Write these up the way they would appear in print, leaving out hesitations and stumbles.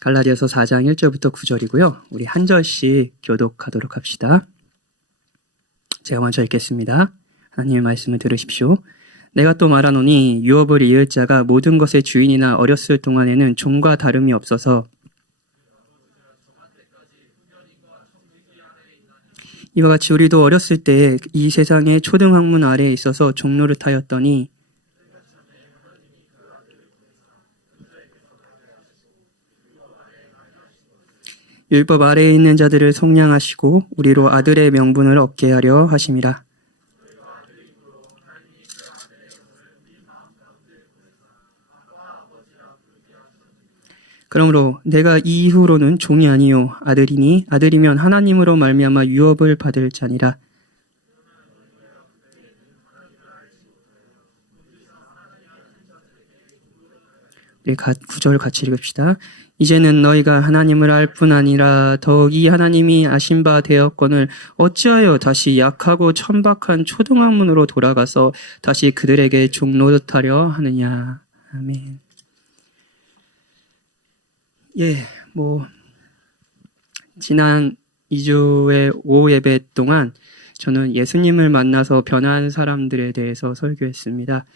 갈라디아서 4장 1절부터 9절이고요. 우리 한 절씩 교독하도록 합시다. 제가 먼저 읽겠습니다. 하나님의 말씀을 들으십시오. 내가 또 말하노니 유업을 이을 자가 모든 것의 주인이나 어렸을 동안에는 종과 다름이 없어서 이와 같이 우리도 어렸을 때 이 세상의 초등학문 아래에 있어서 종노릇하였더니 율법 아래에 있는 자들을 속량하시고 우리로 아들의 명분을 얻게 하려 하심이라. 그러므로 내가 이후로는 종이 아니요 아들이니 아들이면 하나님으로 말미암아 유업을 받을 자니라. 우리 9절 같이 읽읍시다. 이제는 너희가 하나님을 알 뿐 아니라 더욱 이 하나님이 아신 바 되었거늘 어찌하여 다시 약하고 천박한 초등학문으로 돌아가서 다시 그들에게 종노릇하려 하느냐. 아멘. 지난 2주의 오후 예배 동안 저는 예수님을 만나서 변한 사람들에 대해서 설교했습니다.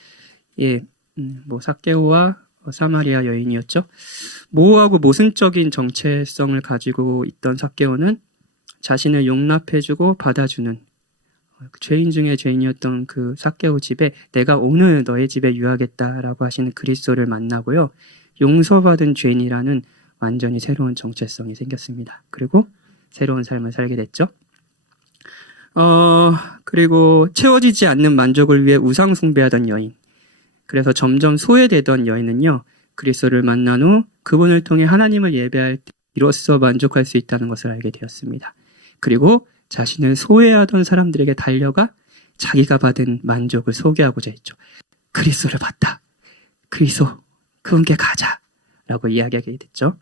삭개오와 사마리아 여인이었죠. 모호하고 모순적인 정체성을 가지고 있던 삭개오는 자신을 용납해주고 받아주는 죄인 중에 죄인이었던 그 삭개오 집에 내가 오늘 너의 집에 유하겠다라고 하시는 그리스도를 만나고요. 용서받은 죄인이라는 완전히 새로운 정체성이 생겼습니다. 그리고 새로운 삶을 살게 됐죠. 그리고 채워지지 않는 만족을 위해 우상 숭배하던 여인. 그래서 점점 소외되던 여인은요, 그리스도를 만난 후 그분을 통해 하나님을 예배할 때 이로써 만족할 수 있다는 것을 알게 되었습니다. 그리고 자신을 소외하던 사람들에게 달려가 자기가 받은 만족을 소개하고자 했죠. 그리스도를 봤다. 그리스도, 그분께 가자. 라고 이야기하게 됐죠.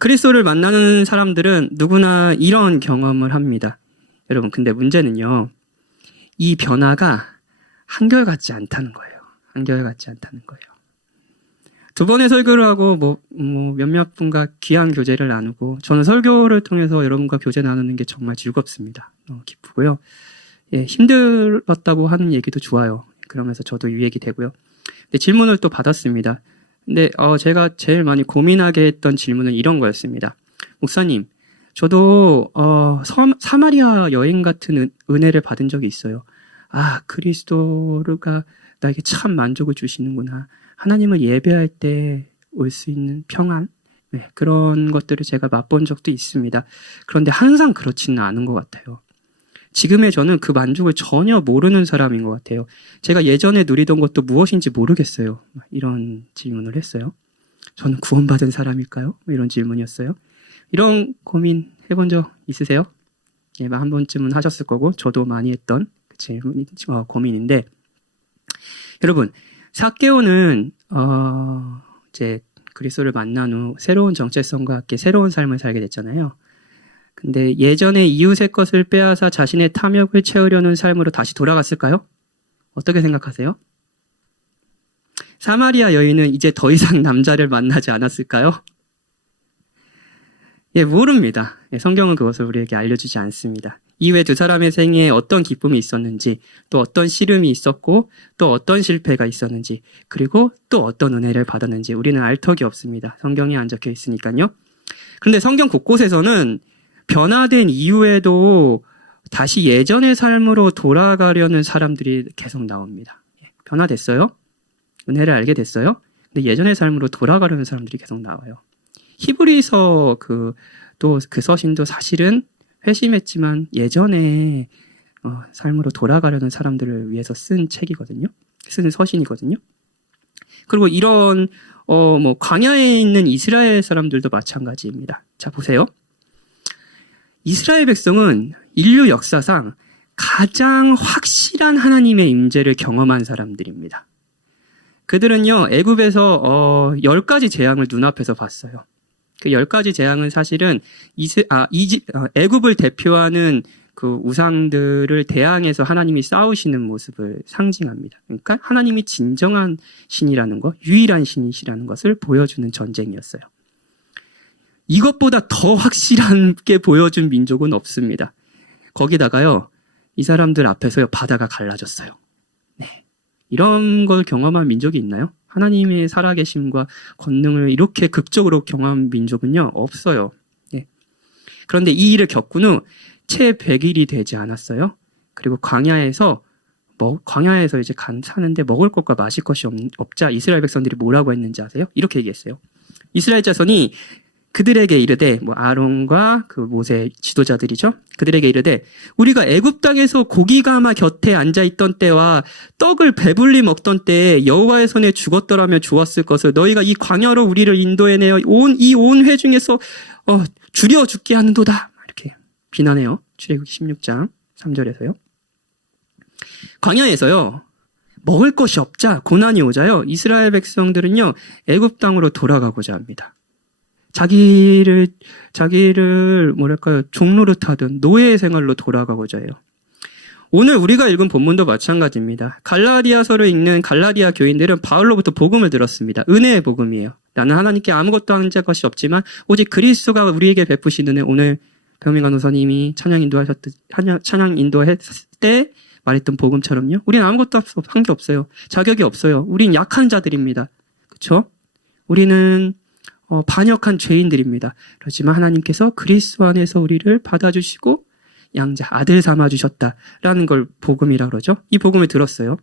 그리스도를 만나는 사람들은 누구나 이런 경험을 합니다. 여러분, 근데 문제는요, 이 변화가 한결같지 않다는 거예요. 한결같지 않다는 거예요. 두 번의 설교를 하고 몇몇 분과 귀한 교제를 나누고 저는 설교를 통해서 여러분과 교제 나누는 게 정말 즐겁습니다. 너무 기쁘고요. 힘들었다고 하는 얘기도 좋아요. 그러면서 저도 유익이 되고요. 근데 질문을 또 받았습니다. 근데 제가 제일 많이 고민하게 했던 질문은 이런 거였습니다. 목사님, 저도 사마리아 여인 같은 은혜를 받은 적이 있어요. 그리스도가 나에게 참 만족을 주시는구나. 하나님을 예배할 때 올 수 있는 평안? 그런 것들을 제가 맛본 적도 있습니다. 그런데 항상 그렇지는 않은 것 같아요. 지금의 저는 그 만족을 전혀 모르는 사람인 것 같아요. 제가 예전에 누리던 것도 무엇인지 모르겠어요. 이런 질문을 했어요. 저는 구원받은 사람일까요? 이런 질문이었어요. 이런 고민 해본 적 있으세요? 한 번쯤은 하셨을 거고 저도 많이 했던 고민인데, 여러분, 삭개오는 이제 그리스도를 만난 후 새로운 정체성과 함께 새로운 삶을 살게 됐잖아요. 근데 예전에 이웃의 것을 빼앗아 자신의 탐욕을 채우려는 삶으로 다시 돌아갔을까요? 어떻게 생각하세요? 사마리아 여인은 이제 더 이상 남자를 만나지 않았을까요? 모릅니다. 성경은 그것을 우리에게 알려주지 않습니다. 이후에 두 사람의 생애에 어떤 기쁨이 있었는지, 또 어떤 시름이 있었고, 또 어떤 실패가 있었는지, 그리고 또 어떤 은혜를 받았는지 우리는 알 턱이 없습니다. 성경에 안 적혀 있으니까요. 그런데 성경 곳곳에서는 변화된 이후에도 다시 예전의 삶으로 돌아가려는 사람들이 계속 나옵니다. 변화됐어요? 은혜를 알게 됐어요? 근데 예전의 삶으로 돌아가려는 사람들이 계속 나와요. 히브리서 그 서신도 사실은 회심했지만 예전에 삶으로 돌아가려는 사람들을 위해서 쓴 책이거든요. 쓴 서신이거든요. 그리고 이런 광야에 있는 이스라엘 사람들도 마찬가지입니다. 자, 보세요. 이스라엘 백성은 인류 역사상 가장 확실한 하나님의 임재를 경험한 사람들입니다. 그들은요, 애굽에서 10가지 재앙을 눈앞에서 봤어요. 그 10가지 재앙은 사실은 애굽을 대표하는 그 우상들을 대항해서 하나님이 싸우시는 모습을 상징합니다. 그러니까 하나님이 진정한 신이라는 것, 유일한 신이시라는 것을 보여주는 전쟁이었어요. 이것보다 더 확실하게 보여준 민족은 없습니다. 거기다가요, 이 사람들 앞에서요, 바다가 갈라졌어요. 네. 이런 걸 경험한 민족이 있나요? 하나님의 살아계심과 권능을 이렇게 극적으로 경험한 민족은요, 없어요. 네. 그런데 이 일을 겪은 후 채 100일이 되지 않았어요. 그리고 광야에서 이제 사는데 먹을 것과 마실 것이 없자 이스라엘 백성들이 뭐라고 했는지 아세요? 이렇게 얘기했어요. 이스라엘 자손이 그들에게 이르되, 아론과 그 모세 지도자들이죠. 그들에게 이르되, 우리가 애굽 땅에서 고기가마 곁에 앉아있던 때와 떡을 배불리 먹던 때에 여호와의 손에 죽었더라면 좋았을 것을 너희가 이 광야로 우리를 인도해내어 온 회중에서 줄여 죽게 하는도다. 이렇게 비난해요. 출애굽기 16장 3절에서요. 광야에서요, 먹을 것이 없자, 고난이 오자요, 이스라엘 백성들은요, 애굽 땅으로 돌아가고자 합니다. 자기를 종노릇하던 노예의 생활로 돌아가고자 해요. 오늘 우리가 읽은 본문도 마찬가지입니다. 갈라디아서를 읽는 갈라디아 교인들은 바울로부터 복음을 들었습니다. 은혜의 복음이에요. 나는 하나님께 아무것도 한 것이 없지만 오직 그리스도가 우리에게 베푸신 은혜, 오늘 배우민 간호사님이 찬양 인도했을 때 말했던 복음처럼요. 우리는 아무것도 한 게 없어요. 자격이 없어요. 우린 약한 자들입니다. 그렇죠? 우리는 반역한 죄인들입니다. 그렇지만 하나님께서 그리스도 안에서 우리를 받아주시고 양자, 아들 삼아주셨다라는 걸 복음이라고 그러죠. 이 복음을 들었어요.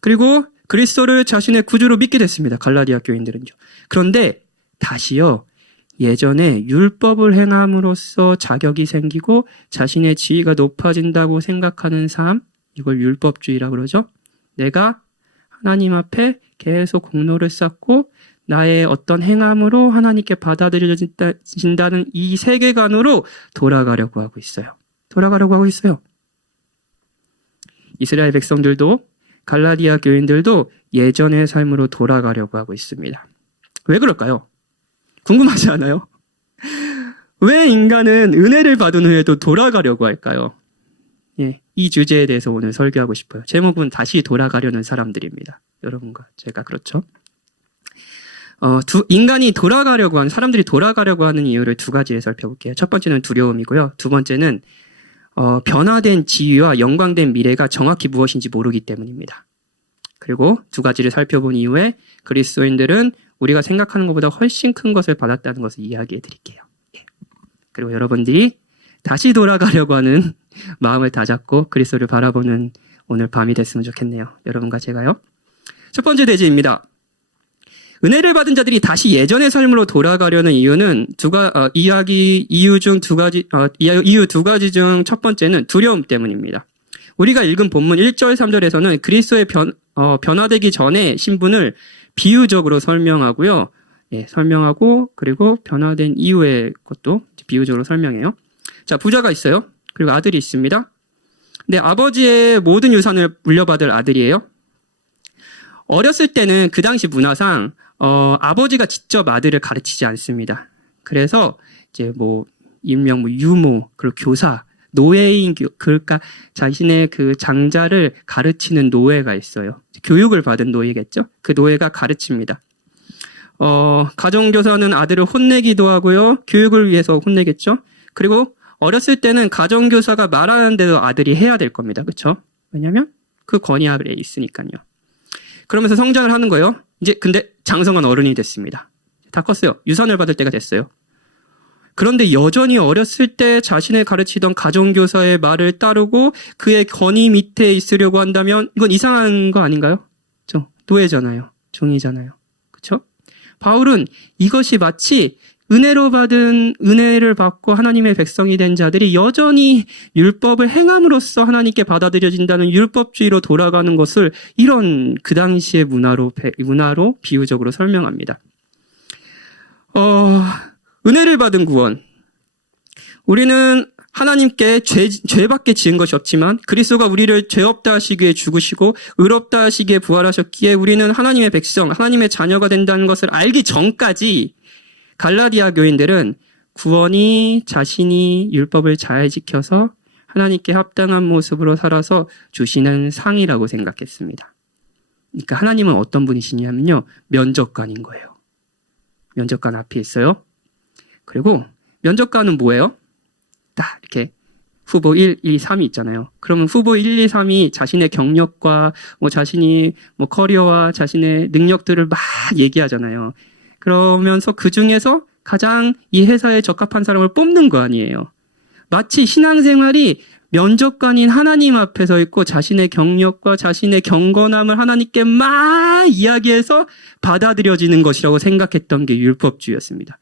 그리고 그리스도를 자신의 구주로 믿게 됐습니다. 갈라디아 교인들은요. 그런데 다시요, 예전에 율법을 행함으로써 자격이 생기고 자신의 지위가 높아진다고 생각하는 삶, 이걸 율법주의라고 그러죠. 내가 하나님 앞에 계속 공로를 쌓고 나의 어떤 행함으로 하나님께 받아들여진다는 이 세계관으로 돌아가려고 하고 있어요. 이스라엘 백성들도 갈라디아 교인들도 예전의 삶으로 돌아가려고 하고 있습니다. 왜 그럴까요? 궁금하지 않아요? 왜 인간은 은혜를 받은 후에도 돌아가려고 할까요? 예, 이 주제에 대해서 오늘 설교하고 싶어요. 제목은 다시 돌아가려는 사람들입니다. 여러분과 제가 그렇죠? 사람들이 돌아가려고 하는 이유를 두 가지를 살펴볼게요. 첫 번째는 두려움이고요. 두 번째는, 변화된 지위와 영광된 미래가 정확히 무엇인지 모르기 때문입니다. 그리고 두 가지를 살펴본 이후에 그리스도인들은 우리가 생각하는 것보다 훨씬 큰 것을 받았다는 것을 이야기해 드릴게요. 그리고 여러분들이 다시 돌아가려고 하는 마음을 다잡고 그리스도를 바라보는 오늘 밤이 됐으면 좋겠네요. 여러분과 제가요. 첫 번째 대지입니다. 은혜를 받은 자들이 다시 예전의 삶으로 돌아가려는 이유는 이유 두 가지 중 첫 번째는 두려움 때문입니다. 우리가 읽은 본문 1절, 3절에서는 그리스도의 변화되기 전의 신분을 비유적으로 설명하고요. 예, 설명하고, 그리고 변화된 이후의 것도 비유적으로 설명해요. 자, 부자가 있어요. 그리고 아들이 있습니다. 근데 아버지의 모든 유산을 물려받을 아들이에요. 어렸을 때는 그 당시 문화상 아버지가 직접 아들을 가르치지 않습니다. 그래서 이제 일명 유모, 그리고 교사, 노예인, 그러니까 자신의 그 장자를 가르치는 노예가 있어요. 교육을 받은 노예겠죠? 그 노예가 가르칩니다. 가정교사는 아들을 혼내기도 하고요. 교육을 위해서 혼내겠죠? 그리고 어렸을 때는 가정교사가 말하는데도 아들이 해야 될 겁니다. 그렇죠? 왜냐면 그 권위 아래 있으니까요. 그러면서 성장을 하는 거예요. 이제 근데 장성한 어른이 됐습니다. 다 컸어요. 유산을 받을 때가 됐어요. 그런데 여전히 어렸을 때 자신을 가르치던 가정교사의 말을 따르고 그의 권위 밑에 있으려고 한다면 이건 이상한 거 아닌가요? 노예잖아요. 종이잖아요. 그렇죠? 바울은 이것이 마치 은혜를 받고 하나님의 백성이 된 자들이 여전히 율법을 행함으로써 하나님께 받아들여진다는 율법주의로 돌아가는 것을 이런 그 당시의 문화로 비유적으로 설명합니다. 은혜를 받은 구원. 우리는 하나님께 죄밖에 지은 것이 없지만 그리스도가 우리를 죄 없다 하시기에 죽으시고 의롭다 하시기에 부활하셨기에 우리는 하나님의 백성, 하나님의 자녀가 된다는 것을 알기 전까지 갈라디아 교인들은 구원이 자신이 율법을 잘 지켜서 하나님께 합당한 모습으로 살아서 주시는 상이라고 생각했습니다. 그러니까 하나님은 어떤 분이시냐면요. 면접관인 거예요. 면접관 앞에 있어요. 그리고 면접관은 뭐예요? 딱 이렇게 후보 1, 2, 3이 있잖아요. 그러면 후보 1, 2, 3이 자신의 경력과 자신이 커리어와 자신의 능력들을 막 얘기하잖아요. 그러면서 그 중에서 가장 이 회사에 적합한 사람을 뽑는 거 아니에요. 마치 신앙생활이 면접관인 하나님 앞에 서 있고 자신의 경력과 자신의 경건함을 하나님께 막 이야기해서 받아들여지는 것이라고 생각했던 게 율법주의였습니다.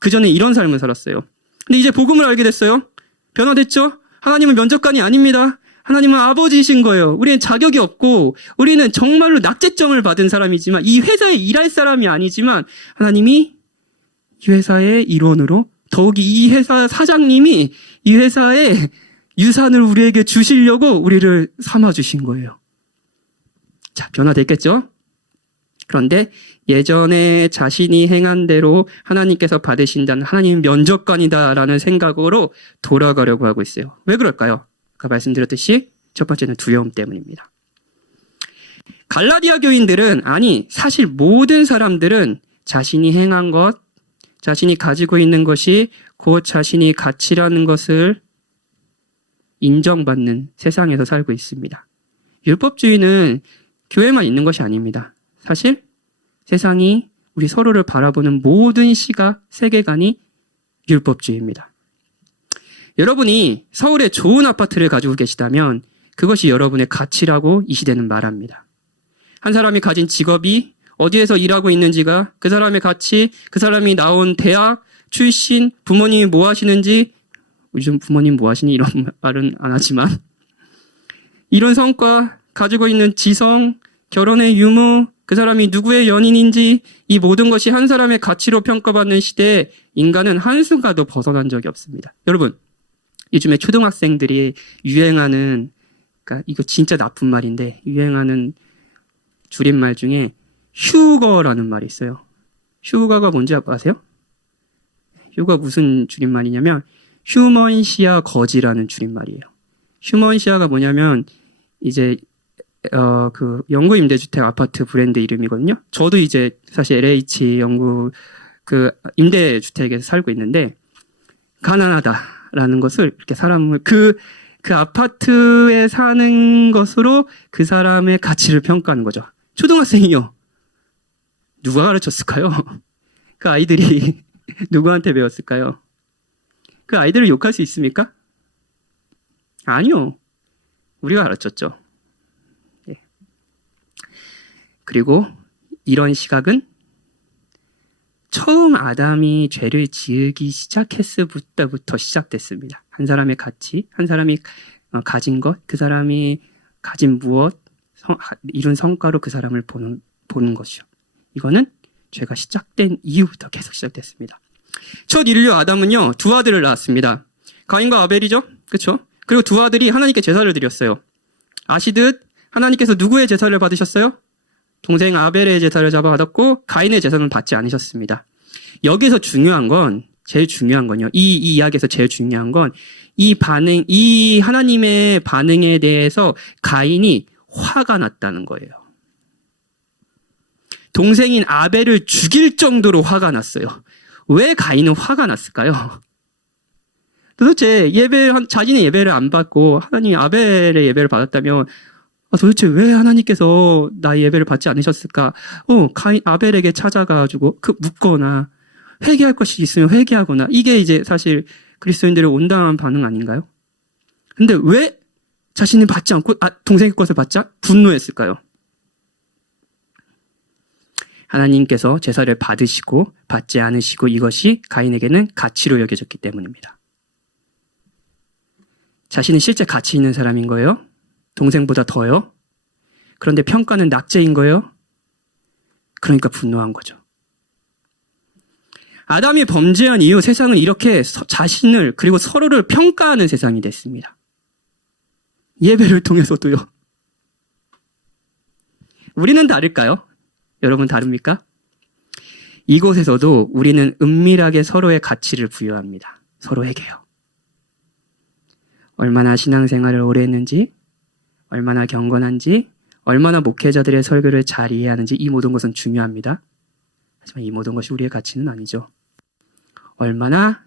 그전에 이런 삶을 살았어요. 근데 이제 복음을 알게 됐어요. 변화됐죠? 하나님은 면접관이 아닙니다. 하나님은 아버지이신 거예요. 우리는 자격이 없고 우리는 정말로 낙제점을 받은 사람이지만 이 회사에 일할 사람이 아니지만 하나님이 이 회사의 일원으로 더욱이 이 회사 사장님이 이 회사의 유산을 우리에게 주시려고 우리를 삼아주신 거예요. 자, 변화됐겠죠? 그런데 예전에 자신이 행한 대로 하나님께서 받으신다는 하나님 면접관이다라는 생각으로 돌아가려고 하고 있어요. 왜 그럴까요? 아까 말씀드렸듯이 첫 번째는 두려움 때문입니다. 갈라디아 교인들은 사실 모든 사람들은 자신이 행한 것, 자신이 가지고 있는 것이 곧 자신이 가치라는 것을 인정받는 세상에서 살고 있습니다. 율법주의는 교회만 있는 것이 아닙니다. 사실 세상이 우리 서로를 바라보는 모든 시각, 세계관이 율법주의입니다. 여러분이 서울에 좋은 아파트를 가지고 계시다면 그것이 여러분의 가치라고 이 시대는 말합니다. 한 사람이 가진 직업이 어디에서 일하고 있는지가 그 사람의 가치, 그 사람이 나온 대학, 출신, 부모님이 뭐 하시는지, 요즘 부모님 뭐 하시니 이런 말은 안 하지만 이런 성과, 가지고 있는 지성, 결혼의 유무, 그 사람이 누구의 연인인지 이 모든 것이 한 사람의 가치로 평가받는 시대에 인간은 한순간도 벗어난 적이 없습니다. 여러분, 요즘에 초등학생들이 유행하는, 그러니까 이거 진짜 나쁜 말인데 유행하는 줄임말 중에 휴거라는 말이 있어요. 휴거가 뭔지 아세요? 휴거 무슨 줄임말이냐면 휴먼시아 거지라는 줄임말이에요. 휴먼시아가 뭐냐면 이제 그 영구 임대주택 아파트 브랜드 이름이거든요. 저도 이제 사실 LH 영구 그 임대주택에서 살고 있는데 가난하다라는 것을 이렇게 사람을 그 아파트에 사는 것으로 그 사람의 가치를 평가하는 거죠. 초등학생이요. 누가 가르쳤을까요? 그 아이들이 누구한테 배웠을까요? 그 아이들을 욕할 수 있습니까? 아니요. 우리가 가르쳤죠. 그리고 이런 시각은 처음 아담이 죄를 지으기 시작했을 때부터 시작됐습니다. 한 사람의 가치, 한 사람이 가진 것, 그 사람이 가진 무엇, 이룬 성과로 그 사람을 보는 것이요. 이거는 죄가 시작된 이후부터 계속 시작됐습니다. 첫 인류 아담은요, 두 아들을 낳았습니다. 가인과 아벨이죠? 그렇죠? 그리고 두 아들이 하나님께 제사를 드렸어요. 아시듯 하나님께서 누구의 제사를 받으셨어요? 동생 아벨의 제사를 받았고 가인의 제사는 받지 않으셨습니다. 여기서 제일 중요한 건요. 이 이야기에서 제일 중요한 건 이 하나님의 반응에 대해서 가인이 화가 났다는 거예요. 동생인 아벨을 죽일 정도로 화가 났어요. 왜 가인은 화가 났을까요? 도대체 자신의 예배를 안 받고 하나님이 아벨의 예배를 받았다면 도대체 왜 하나님께서 나의 예배를 받지 않으셨을까? 아벨에게 찾아가가지고 묻거나 회개할 것이 있으면 회개하거나 이게 이제 사실 그리스도인들의 온당한 반응 아닌가요? 근데 왜 자신이 받지 않고 동생의 것을 받자 분노했을까요? 하나님께서 제사를 받으시고 받지 않으시고 이것이 가인에게는 가치로 여겨졌기 때문입니다. 자신은 실제 가치 있는 사람인 거예요? 동생보다 더요? 그런데 평가는 낙제인 거예요? 그러니까 분노한 거죠. 아담이 범죄한 이후 세상은 이렇게 자신을 그리고 서로를 평가하는 세상이 됐습니다. 예배를 통해서도요. 우리는 다를까요? 여러분 다릅니까? 이곳에서도 우리는 은밀하게 서로의 가치를 부여합니다. 서로에게요. 얼마나 신앙생활을 오래 했는지, 얼마나 경건한지, 얼마나 목회자들의 설교를 잘 이해하는지 이 모든 것은 중요합니다. 하지만 이 모든 것이 우리의 가치는 아니죠. 얼마나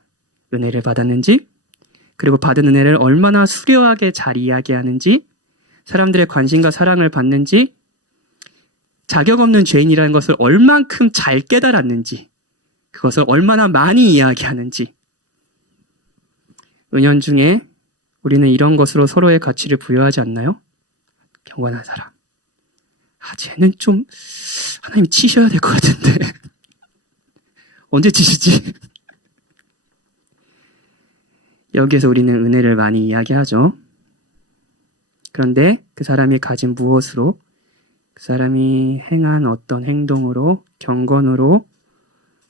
은혜를 받았는지, 그리고 받은 은혜를 얼마나 수려하게 잘 이야기하는지, 사람들의 관심과 사랑을 받는지, 자격 없는 죄인이라는 것을 얼만큼 잘 깨달았는지, 그것을 얼마나 많이 이야기하는지. 은연중에 우리는 이런 것으로 서로의 가치를 부여하지 않나요? 경건한 사람. 쟤는 좀 하나님 치셔야 될 것 같은데. 언제 치시지? 여기에서 우리는 은혜를 많이 이야기하죠. 그런데 그 사람이 가진 무엇으로, 그 사람이 행한 어떤 행동으로, 경건으로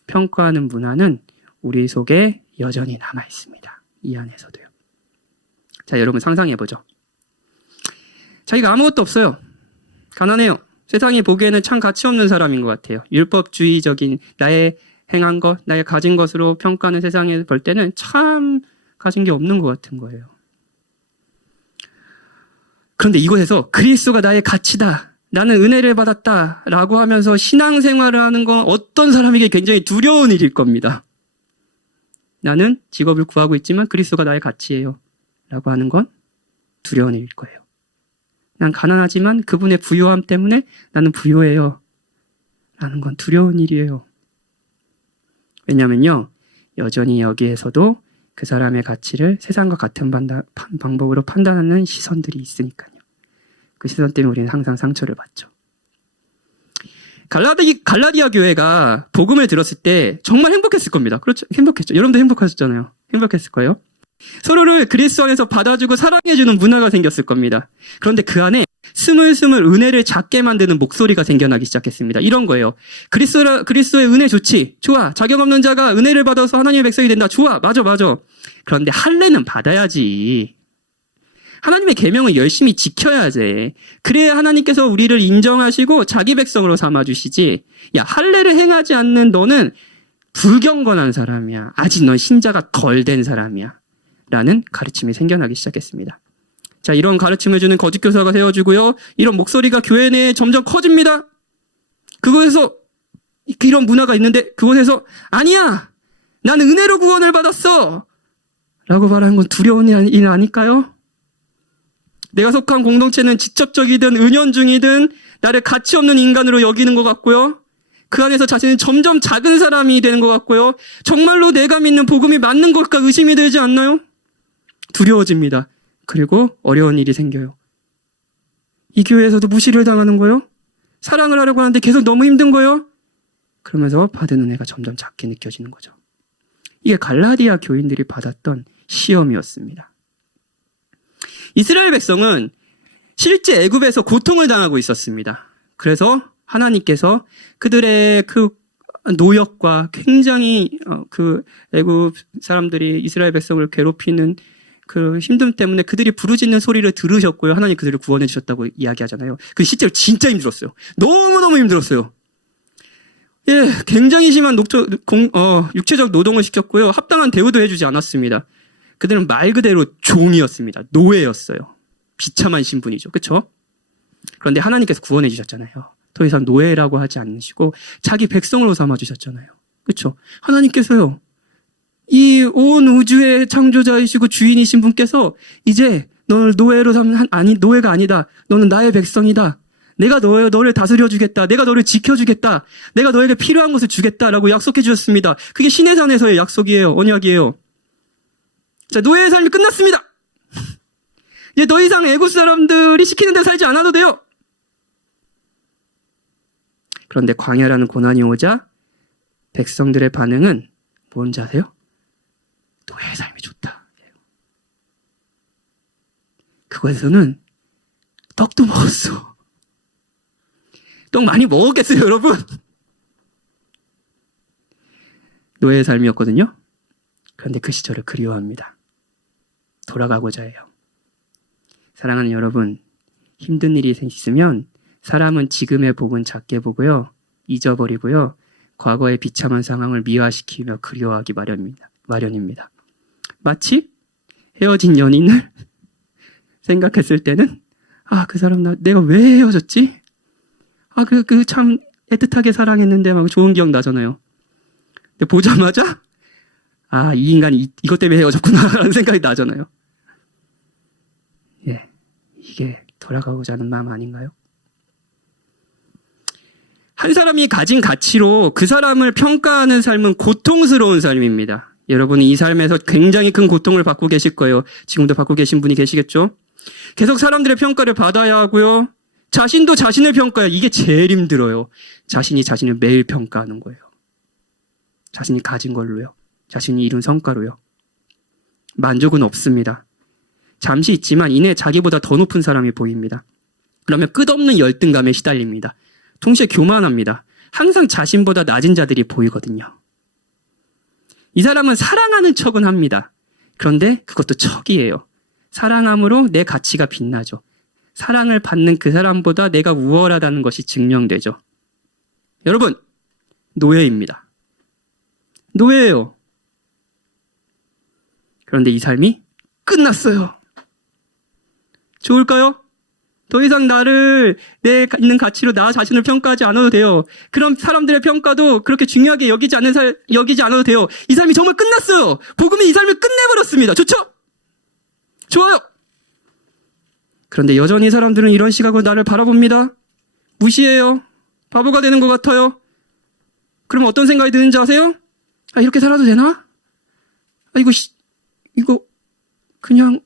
평가하는 문화는 우리 속에 여전히 남아 있습니다. 이 안에서도요. 자, 여러분 상상해보죠. 자기가 아무것도 없어요. 가난해요. 세상이 보기에는 참 가치 없는 사람인 것 같아요. 율법주의적인 나의 행한 것, 나의 가진 것으로 평가하는 세상에 볼 때는 참 가진 게 없는 것 같은 거예요. 그런데 이곳에서 그리스도가 나의 가치다, 나는 은혜를 받았다 라고 하면서 신앙생활을 하는 건 어떤 사람에게 굉장히 두려운 일일 겁니다. 나는 직업을 구하고 있지만 그리스도가 나의 가치예요 라고 하는 건 두려운 일일 거예요. 난 가난하지만 그분의 부요함 때문에 나는 부요해요 라는 건 두려운 일이에요. 왜냐면요, 여전히 여기에서도 그 사람의 가치를 세상과 같은 방법으로 판단하는 시선들이 있으니까요. 그 시선 때문에 우리는 항상 상처를 받죠. 갈라디아 교회가 복음을 들었을 때 정말 행복했을 겁니다. 그렇죠? 행복했죠. 여러분도 행복하셨잖아요. 행복했을 거예요. 서로를 그리스도 안에서 받아주고 사랑해주는 문화가 생겼을 겁니다. 그런데 그 안에 스물스물 은혜를 작게 만드는 목소리가 생겨나기 시작했습니다. 이런 거예요. 그리스도의 은혜 좋지. 좋아. 자격 없는 자가 은혜를 받아서 하나님의 백성이 된다. 좋아. 맞아. 그런데 할례는 받아야지. 하나님의 계명을 열심히 지켜야 돼. 그래야 하나님께서 우리를 인정하시고 자기 백성으로 삼아주시지. 야, 할례를 행하지 않는 너는 불경건한 사람이야. 아직 넌 신자가 덜 된 사람이야. 라는 가르침이 생겨나기 시작했습니다. 자, 이런 가르침을 주는 거짓 교사가 세워지고요. 이런 목소리가 교회 내에 점점 커집니다. 그곳에서 이런 문화가 있는데 그곳에서 아니야! 나는 은혜로 구원을 받았어! 라고 말하는 건 두려운 일 아닐까요? 내가 속한 공동체는 직접적이든 은연중이든 나를 가치 없는 인간으로 여기는 것 같고요. 그 안에서 자신은 점점 작은 사람이 되는 것 같고요. 정말로 내가 믿는 복음이 맞는 걸까 의심이 들지 않나요? 두려워집니다. 그리고 어려운 일이 생겨요. 이 교회에서도 무시를 당하는 거예요. 사랑을 하려고 하는데 계속 너무 힘든 거예요. 그러면서 받은 은혜가 점점 작게 느껴지는 거죠. 이게 갈라디아 교인들이 받았던 시험이었습니다. 이스라엘 백성은 실제 애굽에서 고통을 당하고 있었습니다. 그래서 하나님께서 그들의 그 노역과 굉장히 그 애굽 사람들이 이스라엘 백성을 괴롭히는 그 힘듦 때문에 그들이 부르짖는 소리를 들으셨고요. 하나님 그들을 구원해 주셨다고 이야기하잖아요. 그 실제로 진짜 힘들었어요. 너무너무 힘들었어요. 예, 굉장히 심한 육체적 노동을 시켰고요. 합당한 대우도 해주지 않았습니다. 그들은 말 그대로 종이었습니다. 노예였어요. 비참한 신분이죠. 그렇죠? 그런데 하나님께서 구원해 주셨잖아요. 더 이상 노예라고 하지 않으시고 자기 백성으로 삼아주셨잖아요. 그렇죠? 하나님께서요. 이 온 우주의 창조자이시고 주인이신 분께서 이제 너를 노예로 노예가 아니다. 너는 나의 백성이다. 내가 너를 다스려 주겠다. 내가 너를 지켜주겠다. 내가 너에게 필요한 것을 주겠다라고 약속해 주셨습니다. 그게 신의 산에서의 약속이에요. 언약이에요. 자, 노예의 삶이 끝났습니다. 이제 더 이상 애굽 사람들이 시키는 대로 살지 않아도 돼요. 그런데 광야라는 고난이 오자 백성들의 반응은 뭔지 아세요? 노예의 삶이 좋다. 그곳에서는 떡도 먹었어. 떡 많이 먹었겠어요, 여러분? 노예의 삶이었거든요. 그런데 그 시절을 그리워합니다. 돌아가고자 해요. 사랑하는 여러분, 힘든 일이 있으면 사람은 지금의 복은 작게 보고요. 잊어버리고요. 과거의 비참한 상황을 미화시키며 그리워하기 마련입니다. 마치 헤어진 연인을 생각했을 때는 그 사람 내가 왜 헤어졌지? 참 애틋하게 사랑했는데 막 좋은 기억 나잖아요. 근데 보자마자 이 인간이 이것 때문에 헤어졌구나라는 생각이 나잖아요. 예, 이게 돌아가고자 하는 마음 아닌가요? 한 사람이 가진 가치로 그 사람을 평가하는 삶은 고통스러운 삶입니다. 여러분은 이 삶에서 굉장히 큰 고통을 받고 계실 거예요. 지금도 받고 계신 분이 계시겠죠? 계속 사람들의 평가를 받아야 하고요. 자신도 자신을 평가해야 이게 제일 힘들어요. 자신이 자신을 매일 평가하는 거예요. 자신이 가진 걸로요. 자신이 이룬 성과로요. 만족은 없습니다. 잠시 있지만 이내 자기보다 더 높은 사람이 보입니다. 그러면 끝없는 열등감에 시달립니다. 동시에 교만합니다. 항상 자신보다 낮은 자들이 보이거든요. 이 사람은 사랑하는 척은 합니다. 그런데 그것도 척이에요. 사랑함으로 내 가치가 빛나죠. 사랑을 받는 그 사람보다 내가 우월하다는 것이 증명되죠. 여러분, 노예입니다. 노예예요. 그런데 이 삶이 끝났어요. 좋을까요? 더 이상 내 있는 가치로 나 자신을 평가하지 않아도 돼요. 그럼 사람들의 평가도 그렇게 중요하게 여기지 않아도 돼요. 이 삶이 정말 끝났어요. 복음이 이 삶을 끝내버렸습니다. 좋죠? 좋아요. 그런데 여전히 사람들은 이런 시각으로 나를 바라봅니다. 무시해요. 바보가 되는 것 같아요. 그럼 어떤 생각이 드는지 아세요? 이렇게 살아도 되나? 이거 그냥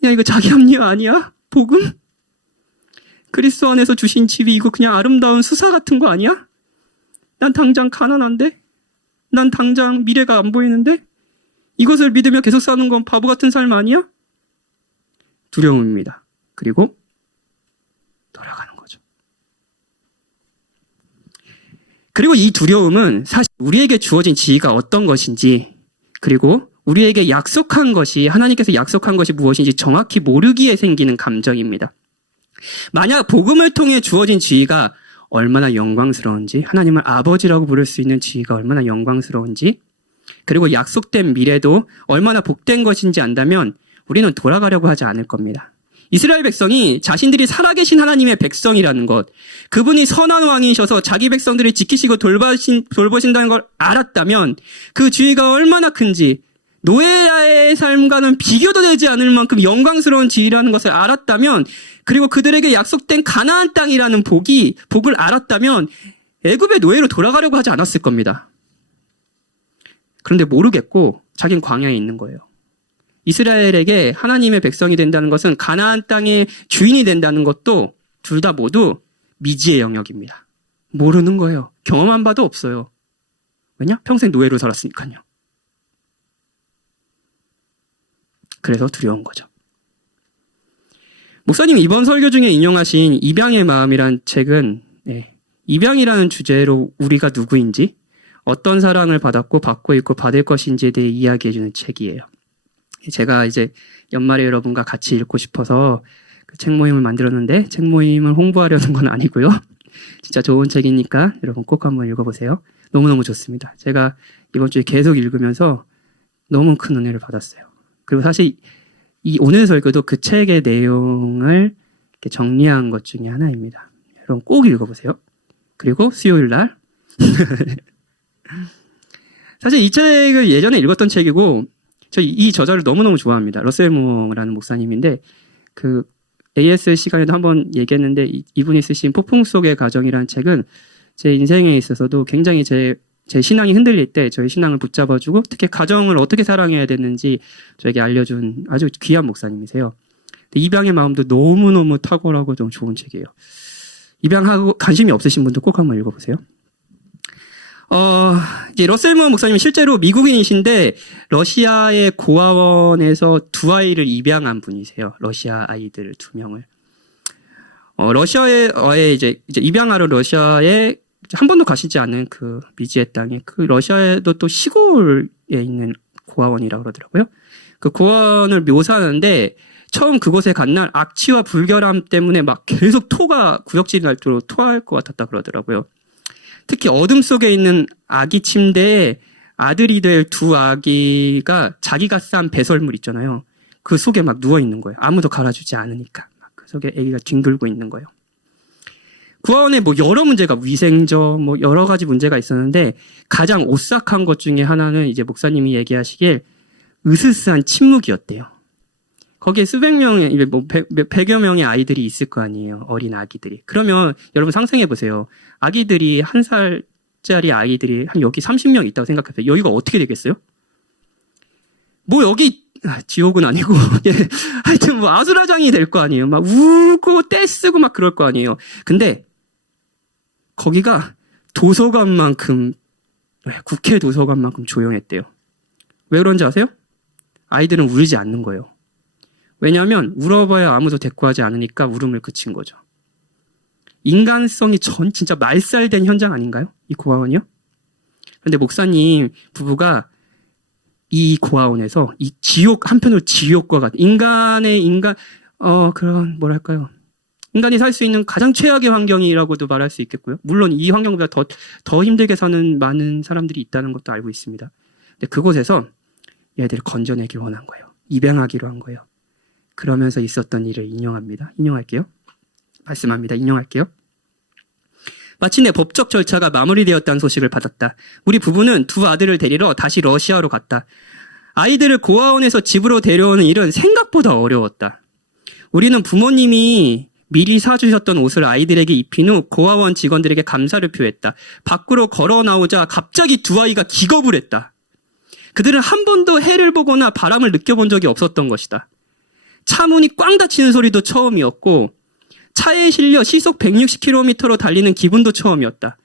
이거 자기 합리화 아니야? 복음? 그리스도 안에서 주신 집이 이거 그냥 아름다운 수사 같은 거 아니야? 난 당장 가난한데? 난 당장 미래가 안 보이는데? 이것을 믿으며 계속 사는 건 바보 같은 삶 아니야? 두려움입니다. 그리고 돌아가는 거죠. 그리고 이 두려움은 사실 우리에게 주어진 지위가 어떤 것인지, 그리고 우리에게 하나님께서 약속한 것이 무엇인지 정확히 모르기에 생기는 감정입니다. 만약 복음을 통해 주어진 지위가 얼마나 영광스러운지, 하나님을 아버지라고 부를 수 있는 지위가 얼마나 영광스러운지, 그리고 약속된 미래도 얼마나 복된 것인지 안다면 우리는 돌아가려고 하지 않을 겁니다. 이스라엘 백성이 자신들이 살아계신 하나님의 백성이라는 것, 그분이 선한 왕이셔서 자기 백성들을 지키시고 돌보신다는 걸 알았다면 그 지위가 얼마나 큰지, 노예의 삶과는 비교도 되지 않을 만큼 영광스러운 지위라는 것을 알았다면, 그리고 그들에게 약속된 가나안 땅이라는 복을 알았다면 애굽의 노예로 돌아가려고 하지 않았을 겁니다. 그런데 모르겠고 자긴 광야에 있는 거예요. 이스라엘에게 하나님의 백성이 된다는 것은 가나안 땅의 주인이 된다는 것도 둘 다 모두 미지의 영역입니다. 모르는 거예요. 경험한 바도 없어요. 왜냐? 평생 노예로 살았으니까요. 그래서 두려운 거죠. 목사님이 이번 설교 중에 인용하신 입양의 마음이란 책은 입양이라는 주제로 우리가 누구인지, 어떤 사랑을 받았고 받고 있고 받을 것인지에 대해 이야기해주는 책이에요. 제가 이제 연말에 여러분과 같이 읽고 싶어서 그 책 모임을 만들었는데, 책 모임을 홍보하려는 건 아니고요. 진짜 좋은 책이니까 여러분 꼭 한번 읽어보세요. 너무너무 좋습니다. 제가 이번 주에 계속 읽으면서 너무 큰 은혜를 받았어요. 그리고 사실 이 오늘 설교도 그 책의 내용을 이렇게 정리한 것 중에 하나입니다. 여러분 꼭 읽어보세요. 그리고 수요일 날 사실 이 책을 예전에 읽었던 책이고, 저 이 저자를 너무너무 좋아합니다. 러셀 무어라는 목사님인데, 그 AS 시간에도 한번 얘기했는데, 이분이 쓰신 폭풍 속의 가정이라는 책은 제 인생에 있어서도 굉장히 제 신앙이 흔들릴 때 저희 신앙을 붙잡아주고, 특히 가정을 어떻게 사랑해야 되는지 저에게 알려준 아주 귀한 목사님이세요. 입양의 마음도 너무너무 탁월하고 좀 좋은 책이에요. 입양하고 관심이 없으신 분도 꼭 한번 읽어보세요. 이제 러셀 무어 목사님은 실제로 미국인이신데 러시아의 고아원에서 2아이를 입양한 분이세요. 러시아 아이들 2명을. 러시아에 이제 입양하러 러시아에 한 번도 가시지 않은 그 미지의 땅에, 그 러시아에도 또 시골에 있는 고아원이라고 그러더라고요. 그 고아원을 묘사하는데, 처음 그곳에 간 날 악취와 불결함 때문에 막 계속 구역질이 날 정도로 토할 것 같았다 그러더라고요. 특히 어둠 속에 있는 아기 침대에 아들이 될 2 아기가 자기가 싼 배설물 있잖아요. 그 속에 막 누워 있는 거예요. 아무도 갈아주지 않으니까. 그 속에 아기가 뒹굴고 있는 거예요. 구하원에 뭐 여러 문제가 위생적 뭐 여러 가지 문제가 있었는데 가장 오싹한 것 중에 하나는 이제 목사님이 얘기하시길 으스스한 침묵이었대요. 거기에 수백 명의 뭐 100여 명의 아이들이 있을 거 아니에요. 어린 아기들이. 그러면 여러분 상상해 보세요. 아기들이 1살짜리 아이들이 한 여기 30명 있다고 생각해보세요. 여기가 어떻게 되겠어요? 뭐 여기 지옥은 아니고 예. 하여튼 뭐 아수라장이 될 거 아니에요. 막 울고 떼쓰고 막 그럴 거 아니에요. 근데 거기가 도서관만큼 국회 도서관만큼 조용했대요. 왜 그런지 아세요? 아이들은 울지 않는 거예요. 왜냐하면 울어봐야 아무도 대꾸하지 않으니까 울음을 그친 거죠. 인간성이 진짜 말살된 현장 아닌가요? 이 고아원이요? 그런데 목사님 부부가 이 고아원에서 이 지옥, 한편으로 지옥과 같은 그런 뭐랄까요? 인간이 살 수 있는 가장 최악의 환경이라고도 말할 수 있겠고요. 물론 이 환경보다 더 힘들게 사는 많은 사람들이 있다는 것도 알고 있습니다. 근데 그곳에서 얘들을 건져내기 원한 거예요. 입양하기로 한 거예요. 그러면서 있었던 일을 인용합니다. 인용할게요. 말씀합니다. 인용할게요. 마침내 법적 절차가 마무리되었다는 소식을 받았다. 우리 부부는 두 아들을 데리러 다시 러시아로 갔다. 아이들을 고아원에서 집으로 데려오는 일은 생각보다 어려웠다. 우리는 부모님이 미리 사주셨던 옷을 아이들에게 입힌 후 고아원 직원들에게 감사를 표했다. 밖으로 걸어 나오자 갑자기 두 아이가 기겁을 했다. 그들은 한 번도 해를 보거나 바람을 느껴본 적이 없었던 것이다. 차 문이 꽝 닫히는 소리도 처음이었고 차에 실려 시속 160km로 달리는 기분도 처음이었다.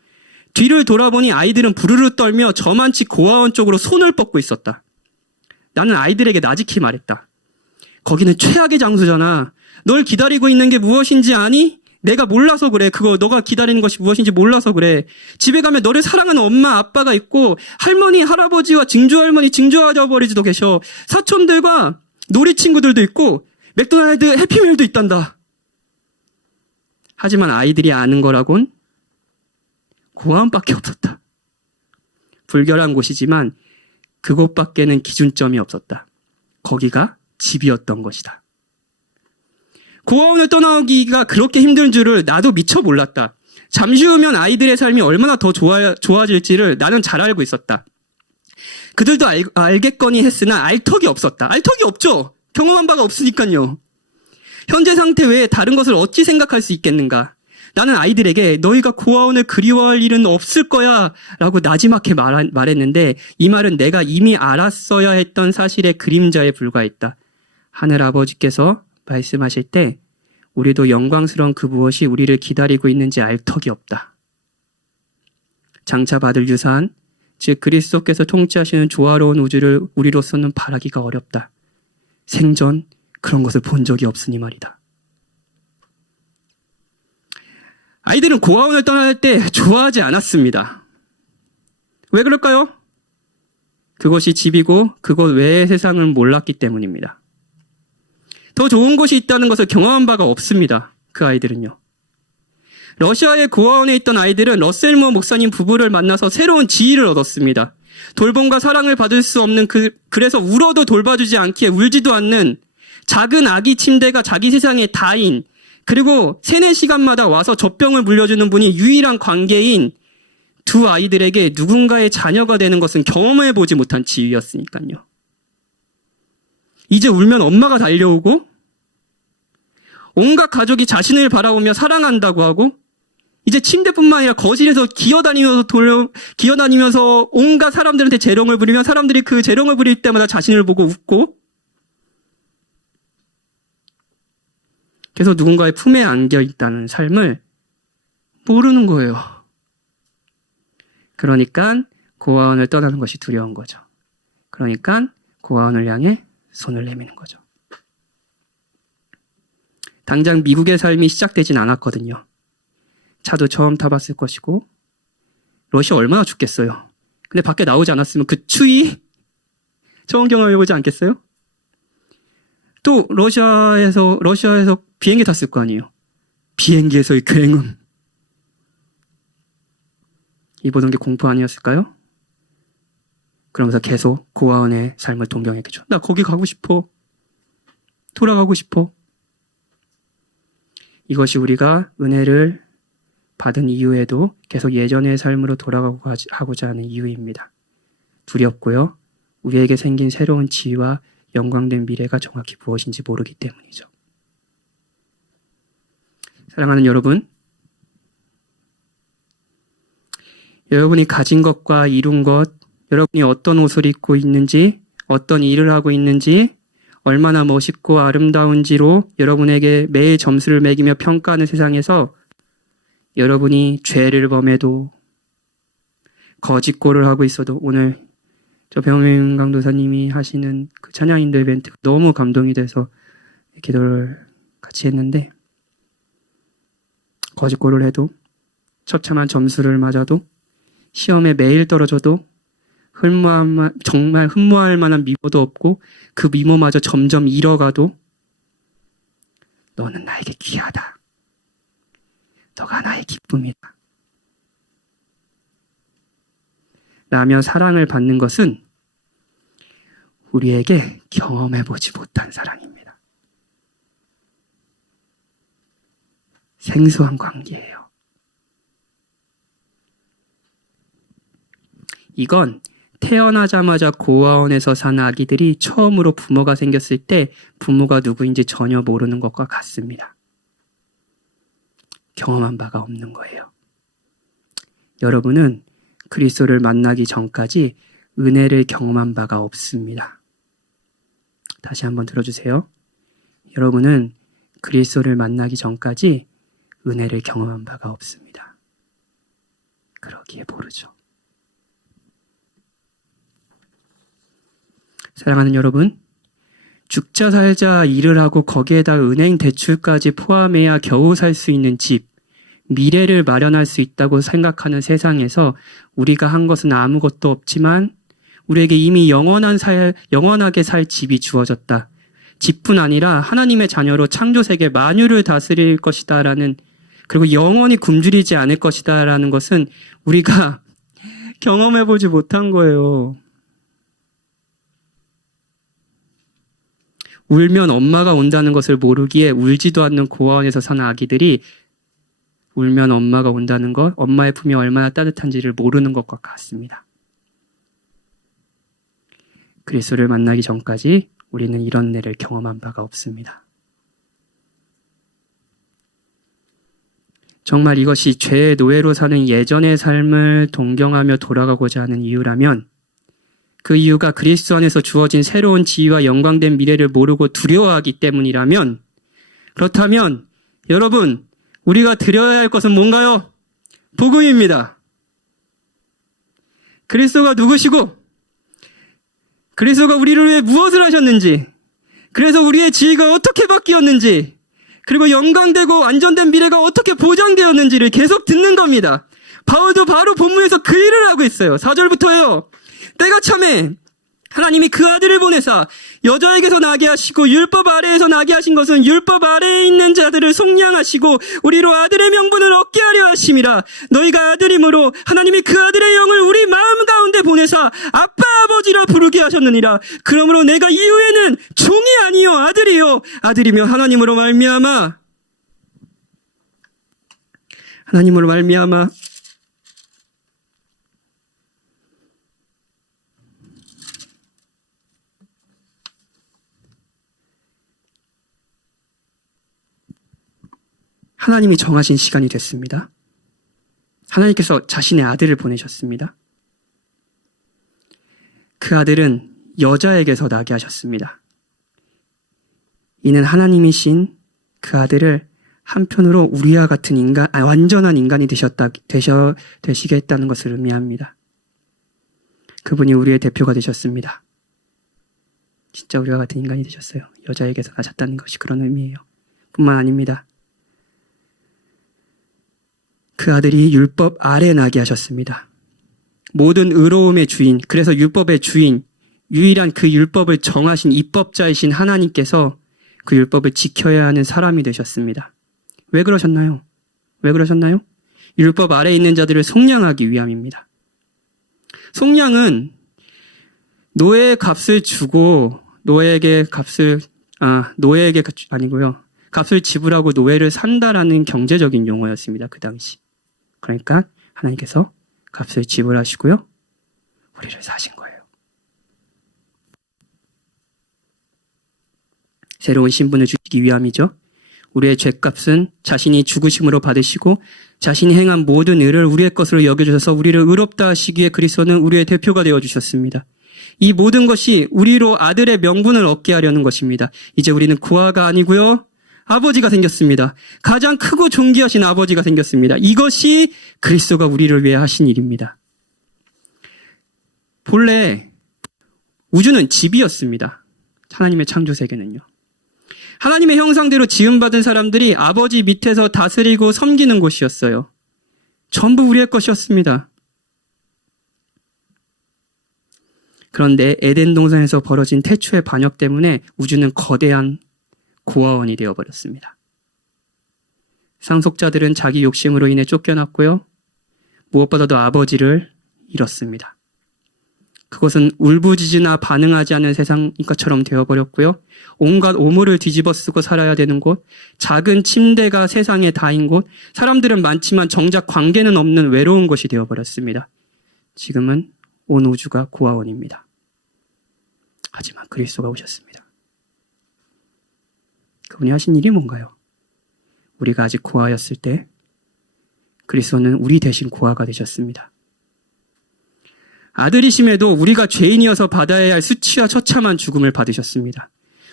뒤를 돌아보니 아이들은 부르르 떨며 저만치 고아원 쪽으로 손을 뻗고 있었다. 나는 아이들에게 나직히 말했다. 거기는 최악의 장소잖아. 널 기다리고 있는 게 무엇인지 아니? 내가 몰라서 그래. 그거 너가 기다리는 것이 무엇인지 몰라서 그래. 집에 가면 너를 사랑하는 엄마, 아빠가 있고 할머니, 할아버지와 증조할머니, 증조아버지도 계셔. 사촌들과 놀이 친구들도 있고 맥도날드, 해피밀도 있단다. 하지만 아이들이 아는 거라곤 고아원밖에 없었다. 불결한 곳이지만 그곳밖에는 기준점이 없었다. 거기가 집이었던 것이다. 고아원을 떠나기가 그렇게 힘든 줄을 나도 미처 몰랐다. 잠시 후면 아이들의 삶이 얼마나 더 좋아질지를 나는 잘 알고 있었다. 그들도 알겠거니 했으나 알 턱이 없었다. 알 턱이 없죠. 경험한 바가 없으니까요. 현재 상태 외에 다른 것을 어찌 생각할 수 있겠는가. 나는 아이들에게 너희가 고아원을 그리워할 일은 없을 거야 라고 나지막히 말했는데 이 말은 내가 이미 알았어야 했던 사실의 그림자에 불과했다. 하늘아버지께서 말씀하실 때 우리도 영광스러운 그 무엇이 우리를 기다리고 있는지 알 턱이 없다. 장차 받을 유산, 즉 그리스도께서 통치하시는 조화로운 우주를 우리로서는 바라기가 어렵다. 생전 그런 것을 본 적이 없으니 말이다. 아이들은 고아원을 떠날 때 좋아하지 않았습니다. 왜 그럴까요? 그것이 집이고 그것 외의 세상을 몰랐기 때문입니다. 더 좋은 곳이 있다는 것을 경험한 바가 없습니다. 그 아이들은요. 러시아의 고아원에 있던 아이들은 러셀모 목사님 부부를 만나서 새로운 지혜를 얻었습니다. 돌봄과 사랑을 받을 수 없는 그래서 울어도 돌봐주지 않기에 울지도 않는 작은 아기 침대가 자기 세상의 다인, 그리고 3-4시간마다 와서 젖병을 물려주는 분이 유일한 관계인 두 아이들에게 누군가의 자녀가 되는 것은 경험해보지 못한 지위였으니까요. 이제 울면 엄마가 달려오고 온갖 가족이 자신을 바라보며 사랑한다고 하고 이제 침대뿐만 아니라 거실에서 기어다니면서 온갖 사람들한테 재롱을 부리며 사람들이 그 재롱을 부릴 때마다 자신을 보고 웃고 그래서 누군가의 품에 안겨 있다는 삶을 모르는 거예요. 그러니까 고아원을 떠나는 것이 두려운 거죠. 그러니까 고아원을 향해 손을 내미는 거죠. 당장 미국의 삶이 시작되진 않았거든요. 차도 처음 타봤을 것이고 러시아 얼마나 춥겠어요. 근데 밖에 나오지 않았으면 그 추위 처음 경험해보지 않겠어요? 또 러시아에서 비행기 탔을 거 아니에요. 비행기에서의 굉음. 이 모든 게 공포 아니었을까요? 그러면서 계속 고아원의 삶을 동경했겠죠. 나 거기 가고 싶어. 돌아가고 싶어. 이것이 우리가 은혜를 받은 이후에도 계속 예전의 삶으로 돌아가고자 하는 이유입니다. 두렵고요. 우리에게 생긴 새로운 지위와 영광된 미래가 정확히 무엇인지 모르기 때문이죠. 사랑하는 여러분, 여러분이 가진 것과 이룬 것, 여러분이 어떤 옷을 입고 있는지, 어떤 일을 하고 있는지, 얼마나 멋있고 아름다운지로 여러분에게 매일 점수를 매기며 평가하는 세상에서 여러분이 죄를 범해도 거짓골을 하고 있어도 오늘 저 병임 강도사님이 하시는 그 찬양인도 이벤트 너무 감동이 돼서 기도를 같이 했는데 거짓골을 해도 처참한 점수를 맞아도 시험에 매일 떨어져도 정말 흠모할 만한 미모도 없고 그 미모마저 점점 잃어가도 너는 나에게 귀하다. 너가 나의 기쁨이다. 라며 사랑을 받는 것은 우리에게 경험해보지 못한 사랑입니다. 생소한 관계예요. 이건 태어나자마자 고아원에서 산 아기들이 처음으로 부모가 생겼을 때 부모가 누구인지 전혀 모르는 것과 같습니다. 경험한 바가 없는 거예요. 여러분은 그리스도를 만나기 전까지 은혜를 경험한 바가 없습니다. 다시 한번 들어주세요. 여러분은 그리스도를 만나기 전까지 은혜를 경험한 바가 없습니다. 그러기에 모르죠. 사랑하는 여러분, 죽자 살자 일을 하고 거기에다 은행 대출까지 포함해야 겨우 살 수 있는 집, 미래를 마련할 수 있다고 생각하는 세상에서 우리가 한 것은 아무것도 없지만 우리에게 이미 영원하게 살 집이 주어졌다. 집뿐 아니라 하나님의 자녀로 창조세계 만유를 다스릴 것이다라는, 그리고 영원히 굶주리지 않을 것이다라는 것은 우리가 경험해보지 못한 거예요. 울면 엄마가 온다는 것을 모르기에 울지도 않는 고아원에서 산 아기들이 울면 엄마가 온다는 것, 엄마의 품이 얼마나 따뜻한지를 모르는 것과 같습니다. 그리스도를 만나기 전까지 우리는 이런 은혜를 경험한 바가 없습니다. 정말 이것이 죄의 노예로 사는 예전의 삶을 동경하며 돌아가고자 하는 이유라면, 그 이유가 그리스도 안에서 주어진 새로운 지위와 영광된 미래를 모르고 두려워하기 때문이라면, 그렇다면 여러분, 우리가 드려야 할 것은 뭔가요? 복음입니다. 그리스도가 누구시고 그리스도가 우리를 위해 무엇을 하셨는지, 그래서 우리의 지위가 어떻게 바뀌었는지, 그리고 영광되고 안전된 미래가 어떻게 보장되었는지를 계속 듣는 겁니다. 바울도 바로 본문에서 그 일을 하고 있어요. 4절부터요. 때가 참에 하나님이 그 아들을 보내사 여자에게서 나게 하시고 율법 아래에서 나게 하신 것은 율법 아래에 있는 자들을 속량하시고 우리로 아들의 명분을 얻게 하려 하심이라. 너희가 아들이므로 하나님이 그 아들의 영을 우리 마음 가운데 보내사 아빠 아버지라 부르게 하셨느니라. 그러므로 내가 이후에는 종이 아니요 아들이요 아들이며 하나님으로 말미암아 하나님이 정하신 시간이 됐습니다. 하나님께서 자신의 아들을 보내셨습니다. 그 아들은 여자에게서 나게 하셨습니다. 이는 하나님이신 그 아들을 한편으로 우리와 같은 완전한 인간이 되시게 했다는 것을 의미합니다. 그분이 우리의 대표가 되셨습니다. 진짜 우리와 같은 인간이 되셨어요. 여자에게서 나셨다는 것이 그런 의미예요. 뿐만 아닙니다. 그 아들이 율법 아래 나게 하셨습니다. 모든 의로움의 주인, 그래서 율법의 주인, 유일한 그 율법을 정하신 입법자이신 하나님께서 그 율법을 지켜야 하는 사람이 되셨습니다. 왜 그러셨나요? 율법 아래에 있는 자들을 속량하기 위함입니다. 속량은 노예의 값을 주고 노예에게 노예에게 아니고요. 값을 지불하고 노예를 산다라는 경제적인 용어였습니다. 그 당시. 그러니까 하나님께서 값을 지불하시고요. 우리를 사신 거예요. 새로운 신분을 주시기 위함이죠. 우리의 죄값은 자신이 죽으심으로 받으시고 자신이 행한 모든 의를 우리의 것으로 여겨주셔서 우리를 의롭다 하시기에 그리스도는 우리의 대표가 되어주셨습니다. 이 모든 것이 우리로 아들의 명분을 얻게 하려는 것입니다. 이제 우리는 구하가 아니고요. 아버지가 생겼습니다. 가장 크고 존귀하신 아버지가 생겼습니다. 이것이 그리스도가 우리를 위해 하신 일입니다. 본래 우주는 집이었습니다. 하나님의 창조 세계는요. 하나님의 형상대로 지음받은 사람들이 아버지 밑에서 다스리고 섬기는 곳이었어요. 전부 우리의 것이었습니다. 그런데 에덴 동산에서 벌어진 태초의 반역 때문에 우주는 거대한 고아원이 되어버렸습니다. 상속자들은 자기 욕심으로 인해 쫓겨났고요. 무엇보다도 아버지를 잃었습니다. 그것은 울부짖으나 반응하지 않는 세상인 것처럼 되어버렸고요. 온갖 오물을 뒤집어 쓰고 살아야 되는 곳, 작은 침대가 세상의 다인 곳, 사람들은 많지만 정작 관계는 없는 외로운 곳이 되어버렸습니다. 지금은 온 우주가 고아원입니다. 하지만 그리스도가 오셨습니다. 그분이 하신 일이 뭔가요? 우리가 아직 고아였을 때 그리스도는 우리 대신 고아가 되셨습니다. 아들이심에도 우리가 죄인이어서 받아야 할 수치와 처참한 죽음을 받으셨습니다.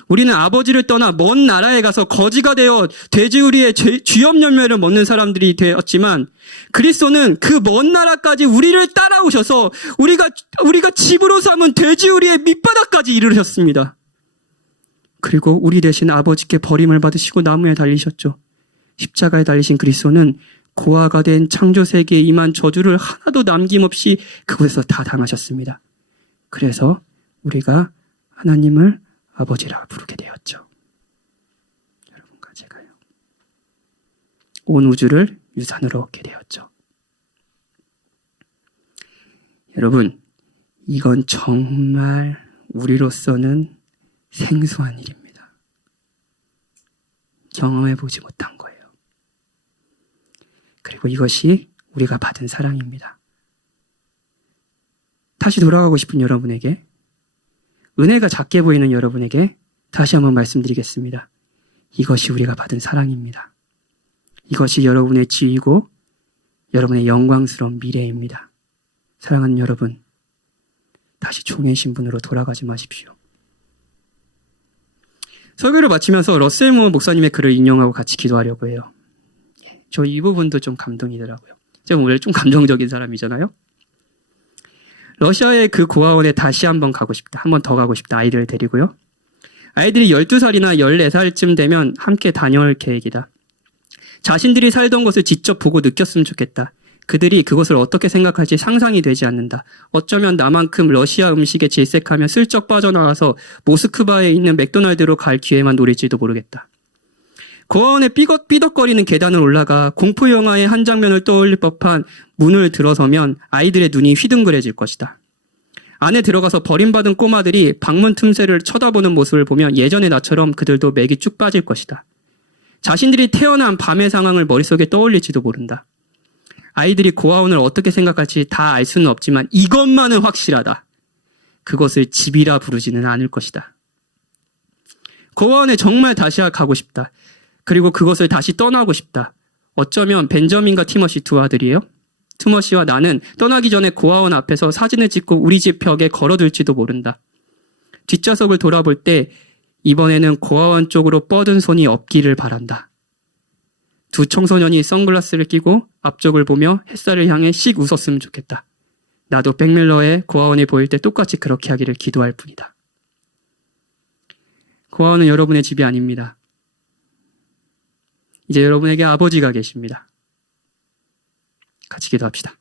우리는 아버지를 떠나 먼 나라에 가서 거지가 되어 돼지우리의 쥐염 열매를 먹는 사람들이 되었지만 그리스도는 그 먼 나라까지 우리를 따라오셔서 우리가 집으로 삼은 돼지우리의 밑바닥까지 이르셨습니다. 그리고 우리 대신 아버지께 버림을 받으시고 나무에 달리셨죠. 십자가에 달리신 그리스도는 고아가 된 창조세계에 임한 저주를 하나도 남김없이 그곳에서 다 당하셨습니다. 그래서 우리가 하나님을 아버지라 부르게 되었죠. 여러분과 제가요. 온 우주를 유산으로 얻게 되었죠. 여러분, 이건 정말 우리로서는 생소한 일입니다. 경험해보지 못한 거예요. 그리고 이것이 우리가 받은 사랑입니다. 다시 돌아가고 싶은 여러분에게, 은혜가 작게 보이는 여러분에게 다시 한번 말씀드리겠습니다. 이것이 우리가 받은 사랑입니다. 이것이 여러분의 지위고 여러분의 영광스러운 미래입니다. 사랑하는 여러분, 다시 종의 신분으로 돌아가지 마십시오. 설교를 마치면서 러셀 모 목사님의 글을 인용하고 같이 기도하려고 해요. 저 이 부분도 좀 감동이더라고요. 제가 원래 좀 감정적인 사람이잖아요. 러시아의 그 고아원에 다시 한번 가고 싶다. 한 번 더 가고 싶다. 아이들을 데리고요. 아이들이 12살이나 14살쯤 되면 함께 다녀올 계획이다. 자신들이 살던 곳을 직접 보고 느꼈으면 좋겠다. 그들이 그것을 어떻게 생각할지 상상이 되지 않는다. 어쩌면 나만큼 러시아 음식에 질색하며 슬쩍 빠져나와서 모스크바에 있는 맥도날드로 갈 기회만 노릴지도 모르겠다. 고아원에 삐덕거리는 계단을 올라가 공포영화의 한 장면을 떠올릴 법한 문을 들어서면 아이들의 눈이 휘둥그레질 것이다. 안에 들어가서 버림받은 꼬마들이 방문 틈새를 쳐다보는 모습을 보면 예전의 나처럼 그들도 맥이 쭉 빠질 것이다. 자신들이 태어난 밤의 상황을 머릿속에 떠올릴지도 모른다. 아이들이 고아원을 어떻게 생각할지 다 알 수는 없지만 이것만은 확실하다. 그것을 집이라 부르지는 않을 것이다. 고아원에 정말 다시 가고 싶다. 그리고 그것을 다시 떠나고 싶다. 어쩌면 벤저민과 티머시 두 아들이에요. 티머시와 나는 떠나기 전에 고아원 앞에서 사진을 찍고 우리 집 벽에 걸어둘지도 모른다. 뒷좌석을 돌아볼 때 이번에는 고아원 쪽으로 뻗은 손이 없기를 바란다. 두 청소년이 선글라스를 끼고 앞쪽을 보며 햇살을 향해 씩 웃었으면 좋겠다. 나도 백밀러의 고아원이 보일 때 똑같이 그렇게 하기를 기도할 뿐이다. 고아원은 여러분의 집이 아닙니다. 이제 여러분에게 아버지가 계십니다. 같이 기도합시다.